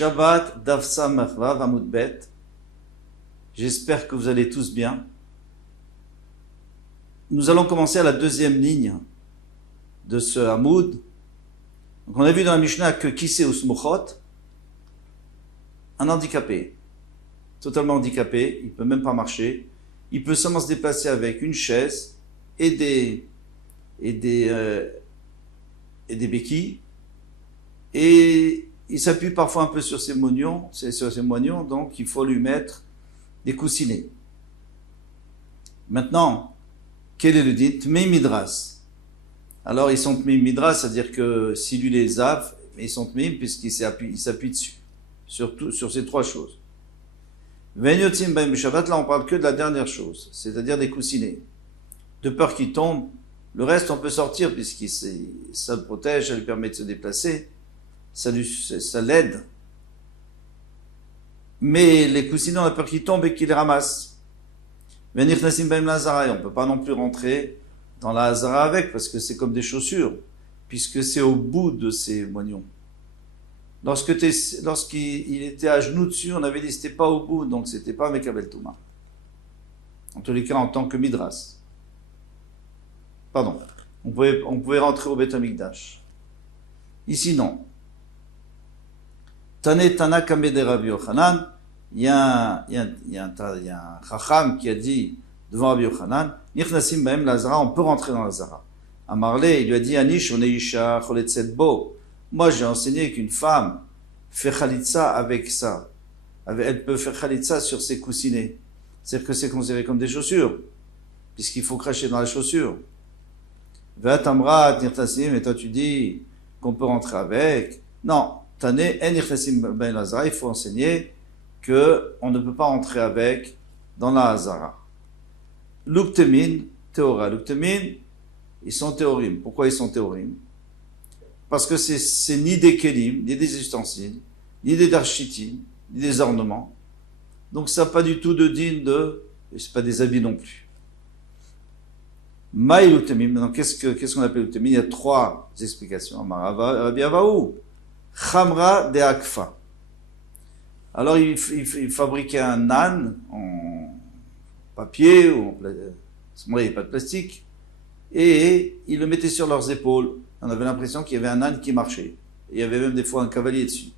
Shabbat Dafsa Machvav Amud Bet. J'espère que vous allez tous bien. Nous allons commencer à la deuxième ligne de ce Hamoud. Donc on a vu dans la Mishnah que Kiseh ou Smuchot, un handicapé, totalement handicapé, il ne peut même pas marcher, il peut seulement se déplacer avec une chaise et des béquilles, et il s'appuie parfois un peu sur ses moignons, donc il faut lui mettre des coussinets. Maintenant, quel est le dit? Tmei Midras. Alors ils sont Tmei Midras, c'est-à-dire que si lui les a, ils sont Tmei puisqu'il s'appuie dessus, sur ces trois choses. Ve'nyotzim b'hem b'Shabbat, là on parle que de la dernière chose, c'est-à-dire des coussinets. De peur qu'il tombe, le reste on peut sortir puisque ça le protège, ça lui permet de se déplacer, ça l'aide. Mais les coussinets, on a peur qu'ils tombent et qu'ils les ramassent. Venir Nassim Baim Lazara, on ne peut pas non plus rentrer dans la Hazara avec, parce que c'est comme des chaussures, puisque c'est au bout de ces moignons. Lorsqu'il était à genoux dessus, on avait dit que c'était pas au bout, donc c'était pas Mekabel Touma. En tous les cas, en tant que Midras. Pardon. On pouvait rentrer au Beth Amikdash. Ici, non. Tana Kameh de Rabbi Yochanan, il y a un Chacham qui a dit devant Rabbi Yochanan, Nichnasim Bahem Lazara, on peut rentrer dans la Zara. Amarle, il lui a dit, Anish, on est Isha, Choletzet Bo. Moi, j'ai enseigné qu'une femme fait Khalitsa avec ça. Elle peut faire Khalitsa sur ses coussinets. C'est-à-dire que c'est considéré comme des chaussures, puisqu'il faut cracher dans la chaussure. Ve'atamra, Nichnasim, et toi tu dis qu'on peut rentrer avec. Non. Il faut enseigner qu'on ne peut pas entrer avec dans la Hazara. L'uktemin, théora. L'uktemin, ils sont théorim. Pourquoi ils sont théorim? Parce que c'est ni des kelim, ni des ustensiles, ni des darchitim, ni des ornements. Donc ça n'a pas du tout de digne et c'est pas des habits non plus. Maï l'uktemin. Maintenant, qu'est-ce qu'on appelle l'uktemin? Il y a trois explications. Rabbi Avaou. Khamra de Akfa. Alors il fabriquait un âne en papier, ou à ce moment-là il n'y avait pas de plastique, et il le mettait sur leurs épaules. On avait l'impression qu'il y avait un âne qui marchait. Il y avait même des fois un cavalier dessus.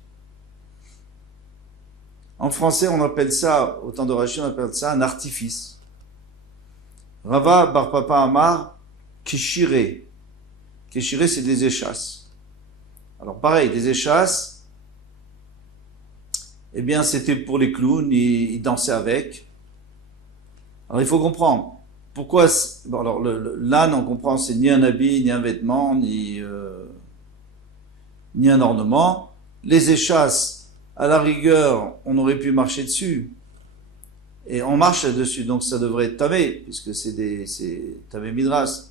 En français, on appelle ça, au temps de Rashi, on appelle ça un artifice. Rava Bar Papa Amar, Kishire. Kishire, c'est des échasses. Alors pareil, des échasses, eh bien c'était pour les clowns, ils dansaient avec. Alors il faut comprendre, pourquoi, alors l'âne on comprend, c'est ni un habit, ni un vêtement, ni un ornement. Les échasses, à la rigueur, on aurait pu marcher dessus, et on marche dessus, donc ça devrait être tamé, puisque c'est tamé midras.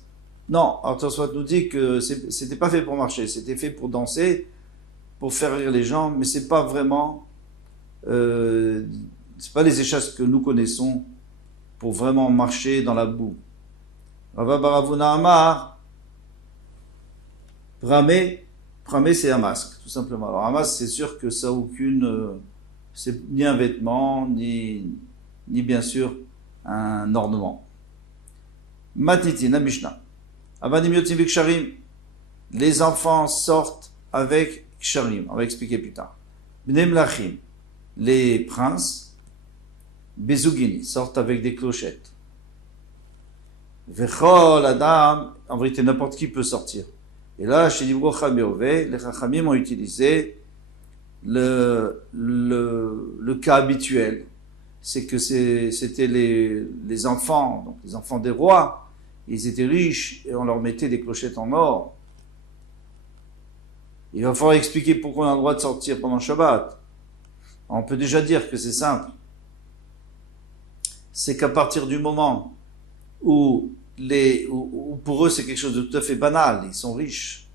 Non, Arthur nous dit que c'était pas fait pour marcher, c'était fait pour danser, pour faire rire les gens, mais c'est pas vraiment, c'est pas les échasses que nous connaissons pour vraiment marcher dans la boue. Rava Baravuna Amar, Pramé c'est un masque, tout simplement. Alors un masque, c'est sûr que ça c'est ni un vêtement, ni bien sûr un ornement. Matniti, la Mishnah. Les enfants sortent avec ksharim, on va expliquer plus tard. Bnei Mlachim, les princes, bezugini, sortent avec des clochettes. Vechol Adam, en vérité n'importe qui peut sortir. Et là, chez Livro Chamirové, les Chachamim ont utilisé le cas habituel. C'est que c'était les enfants, donc les enfants des rois. Ils étaient riches et on leur mettait des clochettes en or. Il va falloir expliquer pourquoi on a le droit de sortir pendant Shabbat. On peut déjà dire que c'est simple. C'est qu'à partir du moment où pour eux c'est quelque chose de tout à fait banal, ils sont riches.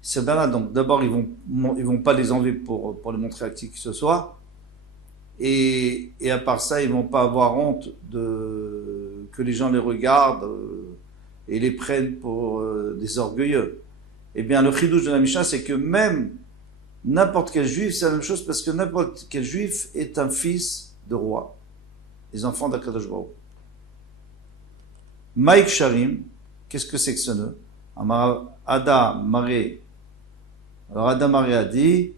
C'est banal, donc d'abord ils vont pas les enlever pour les montrer à qui que ce soit. Et à part ça, ils vont pas avoir honte que les gens les regardent et les prennent pour des orgueilleux. Eh bien, le chidouche de la Mishnah, c'est que même N'importe quel juif, c'est la même chose parce que n'importe quel juif est un fils de roi. Les enfants d'Akadosh Baruch. Maïk Sharim, qu'est-ce que c'est que ce nœud? Amar Ada Maré. Alors Ada Maré a dit,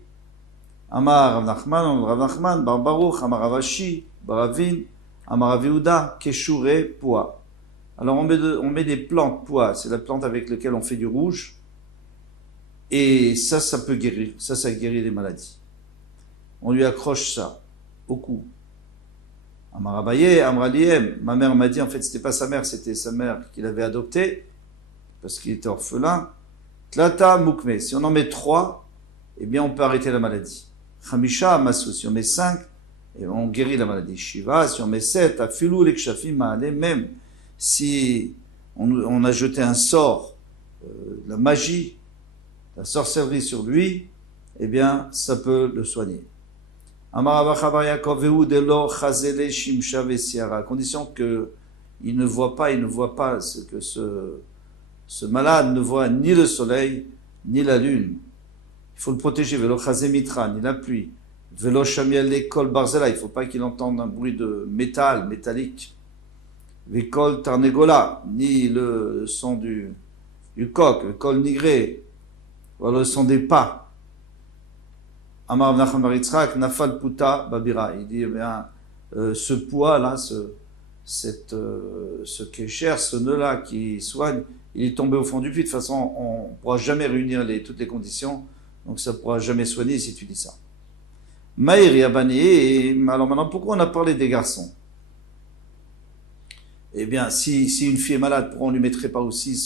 Amar Rav Nachman, Bar Baruch, Amar Ravashi, Baravin, Amar Aviuda, Keshure, Poa. Alors on met des plantes, pois, c'est la plante avec laquelle on fait du rouge, et ça peut guérir, ça guérit les maladies. On lui accroche ça, au cou. Amar Abaye, Amar Liem, ma mère m'a dit, en fait c'était pas sa mère, c'était sa mère qui l'avait adopté, parce qu'il était orphelin. Tlata Mukme, si on en met 3, eh bien on peut arrêter la maladie. Chamisha Masu, si on met 5, et on guérit la maladie. Shiva, si on met 7, Afilou Lekshafim Maale, même si on a jeté un sort, la magie, la sorcellerie sur lui, eh bien, ça peut le soigner. À condition qu'il ne voit pas que ce malade ne voit ni le soleil, ni la lune. Il faut le protéger, velo chazé mitra, ni la pluie. Velo shamiel l'école barzela, il ne faut pas qu'il entende un bruit de métal, métallique. Vekol tarnegola, ni le son du coq, vekol nigré, ou le son des pas. Amar Nachman bar Yitzchak, nafal puta babira. Il dit, eh bien, ce poids là, ce kécher, ce nœud là qui soigne, il est tombé au fond du puits. De toute façon, on ne pourra jamais réunir toutes les conditions, donc ça ne pourra jamais soigner si tu dis ça. Maïr Yabani, alors maintenant, pourquoi on a parlé des garçons? Eh bien, si une fille est malade, pourquoi on ne lui mettrait pas aussi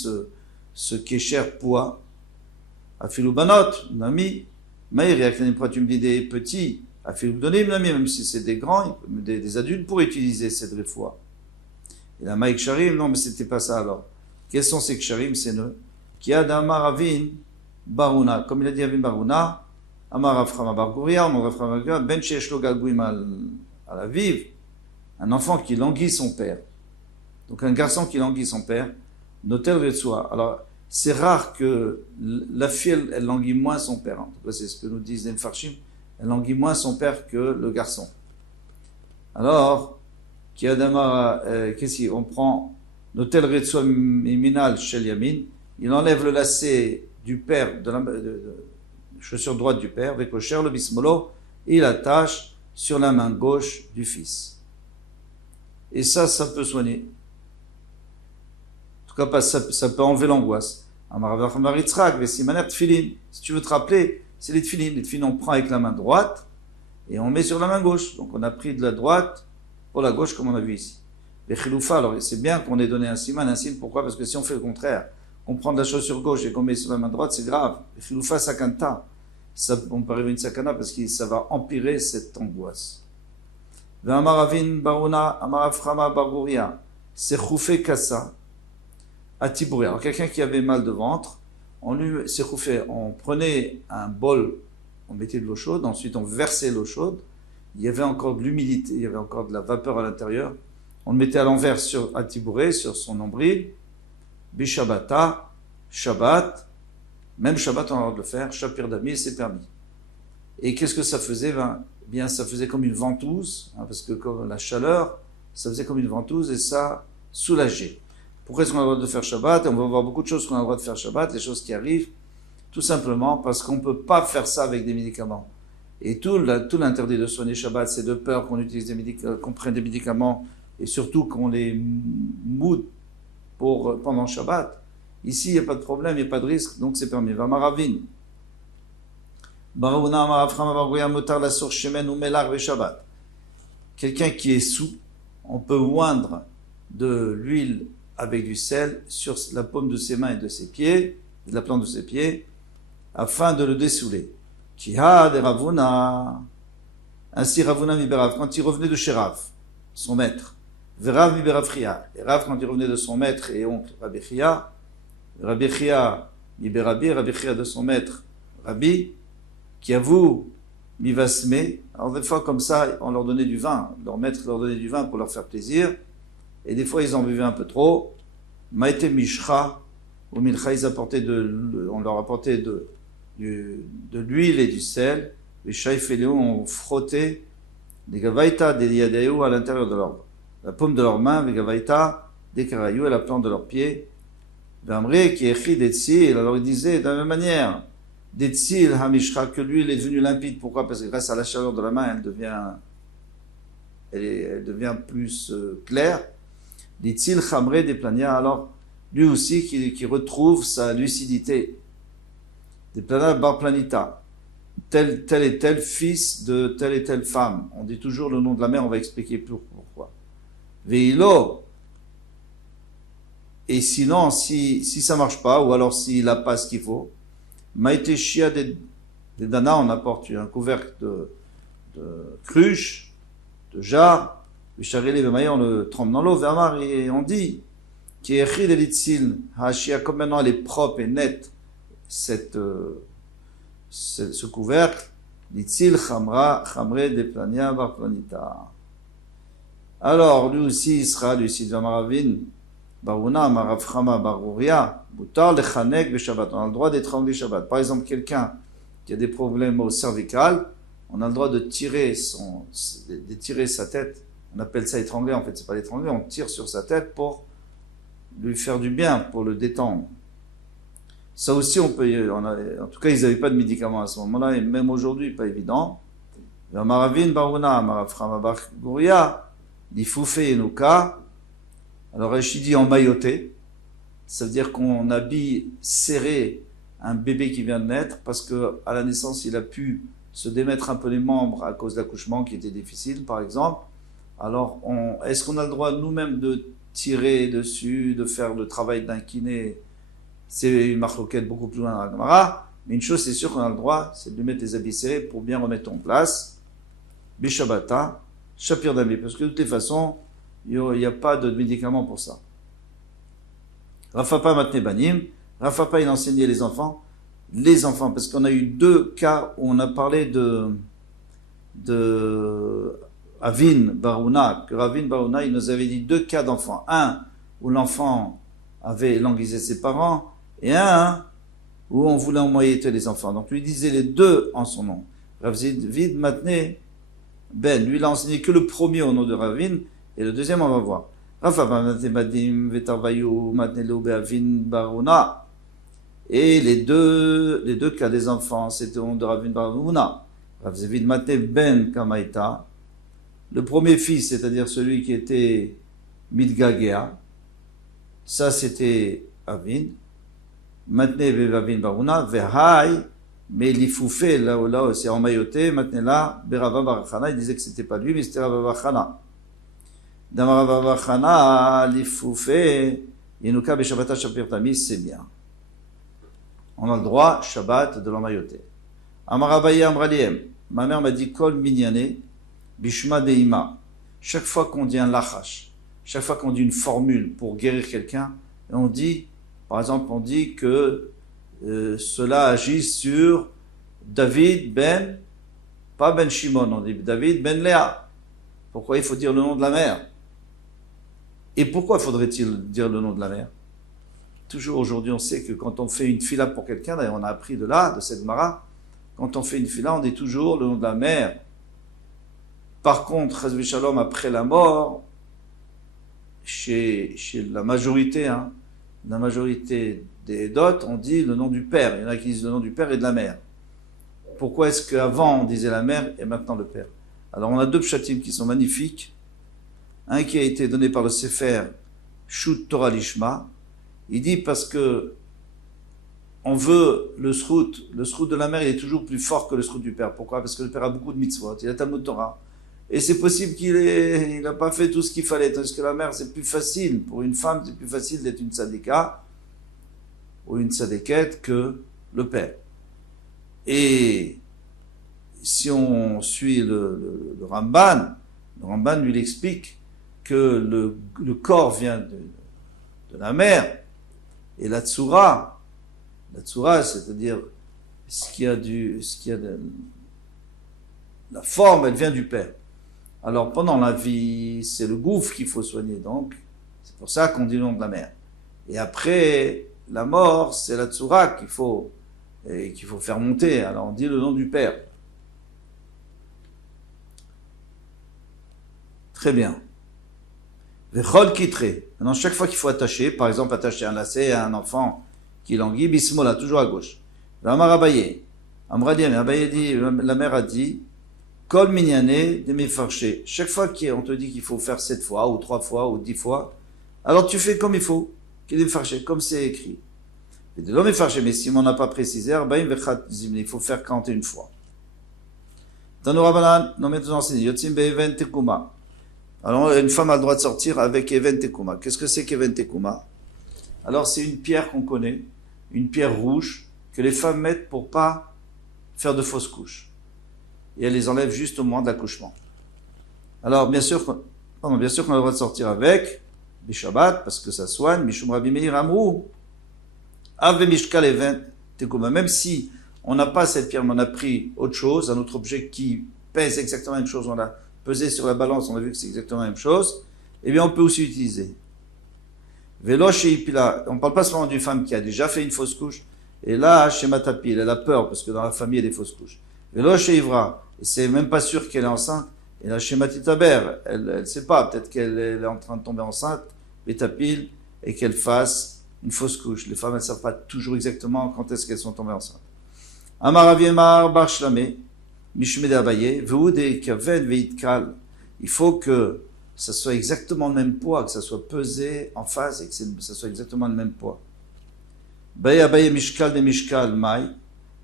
ce kécher poids? Afilou banot, nami, Maïr, pourquoi tu me dis des petits? Afilou donim, nami, même si c'est des grands, des adultes, pour utiliser cette réfoua. Et la Maïk Sharim, non, mais c'était pas ça alors. Quels sont ces Ksharim, ces nœuds? Qui a d'Amar Avin Baruna, comme il a dit Avin Baruna, Amar Aframa Bargouria, Amar Aframa Bargouria, Ben Sheshlo Galgouim à la vive, un enfant qui languit son père. Donc un garçon qui languit son père, Notel Retsua. Alors, c'est rare que la fille, elle languit moins son père. En tout cas, c'est ce que nous disent les Mfarshim. Elle languit moins son père que le garçon. Alors, qu'est-ce qu'on prend Notel Retsua Miminal Shel Yamin, il enlève le lacet du père, de la chaussure droite du père, avec le cher, le bismolo, et il attache sur la main gauche du fils. Et ça peut soigner. En tout cas, ça peut enlever l'angoisse. Si tu veux te rappeler, c'est les tefilin. Les tefilin, on prend avec la main droite et on met sur la main gauche. Donc on a pris de la droite pour la gauche, comme on a vu ici. Les chiloufa, alors c'est bien qu'on ait donné un siman. Pourquoi? Parce que si on fait le contraire, on prend de la chaussure gauche et qu'on met sur la main droite, c'est grave. Les chiloufa sakanta, on peut arriver à une sakana parce que ça va empirer cette angoisse. Amaravin baruna, amaraframa barguria, c'est choufé kassa. Atibouria. Alors quelqu'un qui avait mal de ventre, on prenait un bol, on mettait de l'eau chaude, ensuite on versait l'eau chaude, il y avait encore de l'humidité, il y avait encore de la vapeur à l'intérieur, on le mettait à l'envers sur Atibouré, sur son nombril, Bishabata, Shabbat, même Shabbat on a le droit de le faire, Shapir Dami, c'est permis. Et qu'est-ce que ça faisait? Bien, ça faisait comme une ventouse, parce que comme la chaleur, ça faisait comme une ventouse et ça soulageait. Pourquoi est-ce qu'on a le droit de faire Shabbat? Et on va voir beaucoup de choses qu'on a le droit de faire Shabbat, les choses qui arrivent, tout simplement parce qu'on ne peut pas faire ça avec des médicaments. Et tout l'interdit de soigner Shabbat, c'est de peur qu'on utilise qu'on prenne des médicaments et surtout qu'on les moude pendant Shabbat. Ici, il n'y a pas de problème, il n'y a pas de risque, donc c'est permis. Vamaravin. Quelqu'un qui est sous, on peut oindre de l'huile avec du sel sur la paume de ses mains et de ses pieds, de la plante de ses pieds, afin de le dessouler. Kihad et Ravuna. Ainsi Ravuna Miberav, quand il revenait de chez Rav, son maître, Verav Miberafria, et Rav quand il revenait de son maître et oncle Rabbi Chia, Rabbi Chia Miberabi, Rabbi Chia de son maître Rabbi, qui avoue Mivasme. Alors des fois comme ça, on leur donnait du vin, leur maître leur donnait du vin pour leur faire plaisir, et des fois ils en buvaient un peu trop. Maïte Mishra, ou Milcha, on leur apportait de l'huile et du sel, les Shaïféléo ont frotté des Gavaïta, des Yadéou à l'intérieur de la paume de leurs mains, des Gavaïta, des Karayou à la plante de leurs pieds. Vamré qui écrit des Tzil, alors il disait de la même manière, des Tzil Hamishra, que l'huile est devenue limpide. Pourquoi? Parce que grâce à la chaleur de la main, elle devient plus claire. Des Tzil Chamré des Plania, alors lui aussi qui retrouve sa lucidité. Des Plania Bar Planita, tel et tel fils de telle et telle femme. On dit toujours le nom de la mère, on va expliquer pourquoi. Veilo. Et sinon, si ça marche pas, ou alors s'il n'a pas ce qu'il faut, Maïté Shia des Dana, on apporte un couvercle de cruche, de jarre, on le trempe dans l'eau, et on dit, qui est écrit de l'Itzil, Hashia, comme maintenant elle est propre et nette, ce couvercle, l'Itzil Chamre de Plania Bar Planita. Alors, lui aussi, il sera lucide, Vamaravin, Barouna, Maraframa, Barouria, Boutar, le Chanek, le Shabbat. On a le droit d'étrangler Shabbat. Par exemple, quelqu'un qui a des problèmes au cervical, on a le droit de tirer sa tête. On appelle ça étrangler, en fait, c'est pas l'étrangler, on tire sur sa tête pour lui faire du bien, pour le détendre. Ça aussi, en tout cas, ils n'avaient pas de médicaments à ce moment-là, et même aujourd'hui, pas évident. Maravin, Barouna, Maraframa, Barouria, Lifoufé, Enouka. Alors Rachid dit emmailloté, ça veut dire qu'on habille serré un bébé qui vient de naître parce que à la naissance il a pu se démettre un peu les membres à cause de l'accouchement qui était difficile par exemple. Alors est-ce qu'on a le droit nous-mêmes de tirer dessus, de faire le travail d'un kiné? C'est une marloquette beaucoup plus loin dans la Gemara, mais une chose c'est sûr qu'on a le droit, c'est de lui mettre les habits serrés pour bien remettre en place. Bishabata, Shapir d'habit, parce que de toutes les façons il n'y a pas de médicament pour ça. Rafapa Matne Banim, Rafapa il enseignait les enfants, parce qu'on a eu deux cas où on a parlé de Avin Barouna, que Ravin Barouna il nous avait dit deux cas d'enfants. Un où l'enfant avait languisé ses parents, et un où on voulait emmoyeter les enfants. Donc lui disait les deux en son nom. Ravin Matne Ben, lui il a enseigné que le premier au nom de Ravin, et le deuxième, on va voir. Et les deux cas des enfants, c'était au nom de Ravin Barouna. Ben Kamaita. Le premier fils, c'est-à-dire celui qui était Midgagea, ça c'était Avin. Maintenant, Ravin Barouna, Vehai, mais l'Ifoufé, là, c'est emmailloté. Maintenant, là, Berava Barachana, il disait que c'était pas lui, mais c'était Rava Barachana. Damarabachana, l'Ifoufé, Yenuka Beshabata Shapir Tamis, c'est bien. On a le droit, Shabbat, de l'emmailloter. Amarabaye Amraliem, ma mère m'a dit, Kol Minyane, Bishma Deima. Chaque fois qu'on dit un lachash, chaque fois qu'on dit une formule pour guérir quelqu'un, on dit, par exemple, on dit que cela agit sur David ben, pas ben Shimon, on dit David ben Léa. Pourquoi il faut dire le nom de la mère? Et pourquoi faudrait-il dire le nom de la mère? Toujours aujourd'hui, on sait que quand on fait une fila pour quelqu'un, d'ailleurs on a appris de cette mara, quand on fait une fila, on dit toujours le nom de la mère. Par contre, Chazvi Shalom, après la mort, chez la majorité des dots, on dit le nom du père. Il y en a qui disent le nom du père et de la mère. Pourquoi est-ce qu'avant on disait la mère et maintenant le père? Alors on a deux pshatim qui sont magnifiques. Un qui a été donné par le Sefer Shut Torah Lishma. Il dit parce que on veut le srout de la mère il est toujours plus fort que le srout du père. Pourquoi? Parce que le père a beaucoup de mitzvot, il a Talmud Torah. Et c'est possible qu'il n'a pas fait tout ce qu'il fallait. Tandis que la mère c'est plus facile. Pour une femme c'est plus facile d'être une tzadika ou une tzadikette que le père. Et si on suit le Ramban lui explique que le corps vient de la mère, et la tsura, c'est-à-dire la forme, elle vient du père. Alors pendant la vie, c'est le gouffre qu'il faut soigner, donc c'est pour ça qu'on dit le nom de la mère. Et après la mort, c'est la tsura qu'il faut et qu'il faut faire monter. Alors on dit le nom du père. Très bien. Vechol kitre. Maintenant, chaque fois qu'il faut attacher, par exemple attacher un lacet à un enfant qui languit, bismola, toujours à gauche. L'amar Abaye. Amradien, Abaye dit, la mère a dit, kol minyane de mefarché. Chaque fois qu'on te dit qu'il faut faire 7 fois, ou 3 fois, ou 10 fois, alors tu fais comme il faut, qu'il est farché, comme c'est écrit. Et de l'homme est farché, mais si on n'a pas précisé, il faut faire 41 fois. Tanoura Balan, non mais nous enseigne, Yotzim be'even tekuma. Alors, une femme a le droit de sortir avec Even Tekuma. Qu'est-ce que c'est qu'Even Tekuma? Alors, c'est une pierre qu'on connaît, une pierre rouge, que les femmes mettent pour pas faire de fausses couches. Et elles les enlèvent juste au moment de l'accouchement. Alors, bien sûr qu'on a le droit de sortir avec, Bishabat, parce que ça soigne, Mishum Rabbi Meir Amrou, Ave Mishkal Even Tekuma. Même si on n'a pas cette pierre, mais on a pris autre chose, un autre objet qui pèse exactement la même chose, on l'a pesé sur la balance, on a vu que c'est exactement la même chose, eh bien on peut aussi utiliser. Vélo chez Ipila, on ne parle pas seulement d'une femme qui a déjà fait une fausse couche, et là, chez Matapil, elle a peur, parce que dans la famille, il y a des fausses couches. Vélo chez Ivra, et c'est même pas sûr qu'elle est enceinte, et là, chez Matitaber, elle ne sait pas, peut-être qu'elle est en train de tomber enceinte, Betapil, et qu'elle fasse une fausse couche. Les femmes, elles ne savent pas toujours exactement quand est-ce qu'elles sont tombées enceintes. Amaraviemar Barchlame, il faut que ça soit exactement le même poids, que ça soit pesé en phase et que ça soit exactement le même poids.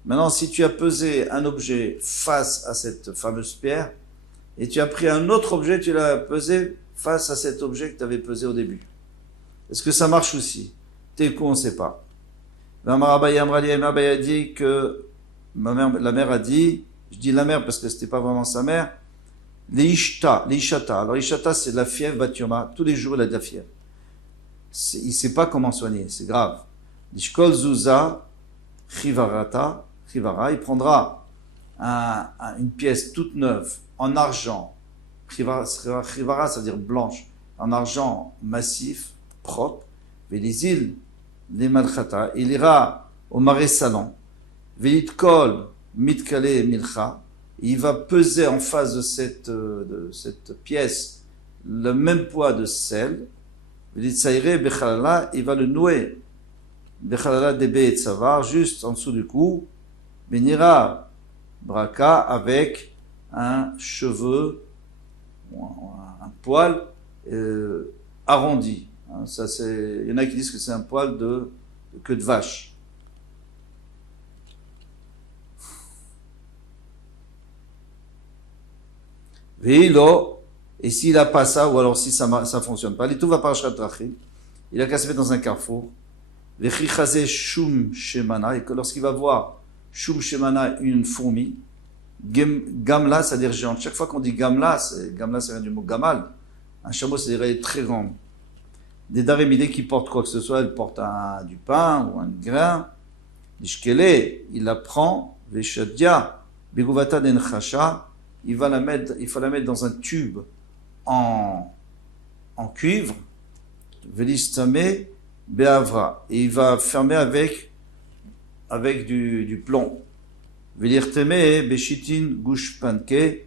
Maintenant, si tu as pesé un objet face à cette fameuse pierre et tu as pris un autre objet, tu l'as pesé face à cet objet que tu avais pesé au début. Est-ce que ça marche aussi? T'es con, on ne sait pas. La mère a dit que la mère a dit, je dis la mère parce que c'était pas vraiment sa mère, l'ishata. Alors l'ishata c'est de la fièvre batioma, tous les jours il a de la fièvre. Il sait pas comment soigner, c'est grave. L'ishkol zuza chivara, il prendra une pièce toute neuve en argent. Chivara ça veut dire blanche, en argent massif, propre. Et les îles, les malchata, il ira au marais salon. Velit kol mitkale milcha, il va peser en face de cette pièce le même poids de sel. Velit saire bechalala, il va le nouer bechalala debe et savar, juste en dessous du cou. Benira braka avec un cheveu, un poil arrondi. Ça, il y en a qui disent que c'est un poil de queue de vache. Veilo, et s'il n'a pas ça, ou alors si ça ne fonctionne pas, il a qu'à se mettre dans un carrefour. Shum Shemana, et que lorsqu'il va voir Shum Shemana, une fourmi, Gamla, c'est-à-dire géante. Chaque fois qu'on dit Gamla, ça vient du mot Gamal. Un chameau, c'est-à-dire elle est très grande. Des darémidés qui portent quoi que ce soit, elle porte du pain ou un grain. L'ishkele, il la prend, Veshadia, Beguvata denchacha, il faut la mettre dans un tube en cuivre, Velistame Beavra, et il va fermer avec du plomb. Velirteme Beshitin Gushpanke, et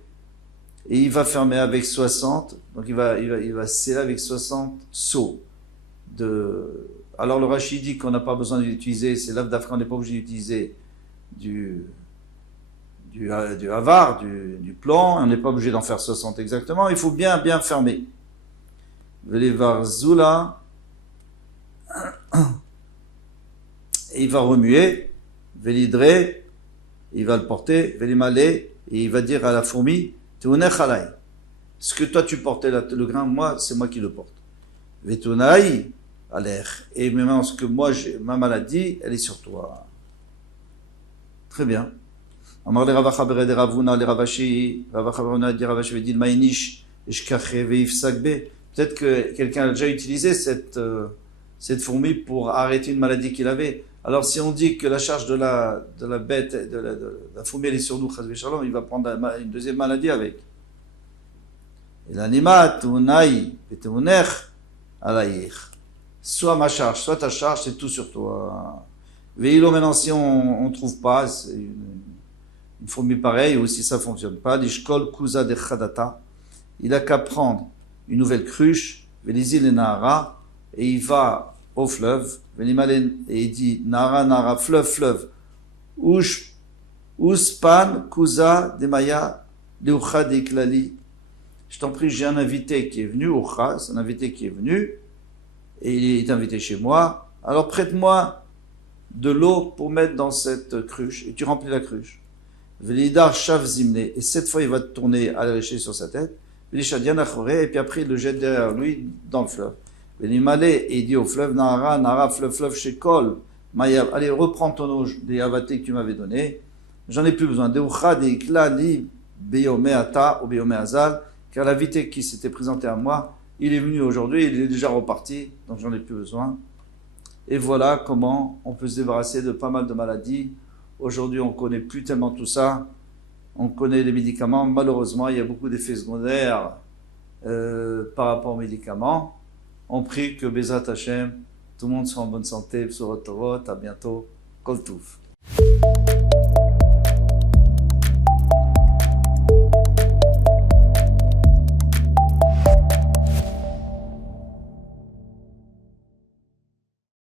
il va fermer avec 60, donc il va sceller avec 60 seaux. Alors le Rashi dit qu'on n'a pas besoin d'utiliser, c'est l'Avdafra, on n'est pas obligé d'utiliser du avar, du plomb, on n'est pas obligé d'en faire 60 exactement, il faut bien fermer. Velevar Zula, et il va remuer, Velidre, il va le porter, Velimalé, et il va dire à la fourmi, Teunechalai, ce que toi tu portais le grain, moi c'est moi qui le porte. Vetunai, Aler, et maintenant ce que moi ma maladie, elle est sur toi. Très bien. Amar le Ravacha bered Ravuna le Ravashi, Ravacha Ravuna dit Ravashi veut dire Maïnish ishkache veifsagbe. Peut-être que quelqu'un a déjà utilisé cette fourmi pour arrêter une maladie qu'il avait. Alors si on dit que la charge de la bête, de la fourmi elle est sur nous, Chazvé Shalom, il va prendre une deuxième maladie avec. Et l'animat tunai beteunech alayich. Soit ma charge, soit ta charge, c'est tout sur toi. Veilo, maintenant, si on ne trouve pas, c'est une fourmi pareille, ou si ça ne fonctionne pas, l'ishkol kuza de chadata, il a qu'à prendre une nouvelle cruche, velizil et nahara, et il va au fleuve, et il dit, nahara, nahara, fleuve, fleuve, uspan kuza de maya, leucha de klali. Je t'en prie, j'ai un invité qui est venu, Ocha, c'est un invité qui est venu, et il est invité chez moi, alors prête-moi de l'eau pour mettre dans cette cruche, et tu remplis la cruche. Velidar shav zimne, et cette fois il va te tourner à l'échelle sur sa tête, velishadian achore, et puis après il le jette derrière lui dans le fleuve. Velimale, et il dit au fleuve, nahara, nahara, fleuve, fleuve, shekol, maya, allez, reprends ton eau des avatés que tu m'avais donné, j'en ai plus besoin. Deucha, deikla, li, beyome ata, ou beyome azal, car l'invité qui s'était présenté à moi, il est venu aujourd'hui, il est déjà reparti, donc j'en ai plus besoin. Et voilà comment on peut se débarrasser de pas mal de maladies. Aujourd'hui, on ne connaît plus tellement tout ça. On connaît les médicaments. Malheureusement, il y a beaucoup d'effets secondaires par rapport aux médicaments. On prie que Bezat Hashem, tout le monde soit en bonne santé. À bientôt. Kol Touf.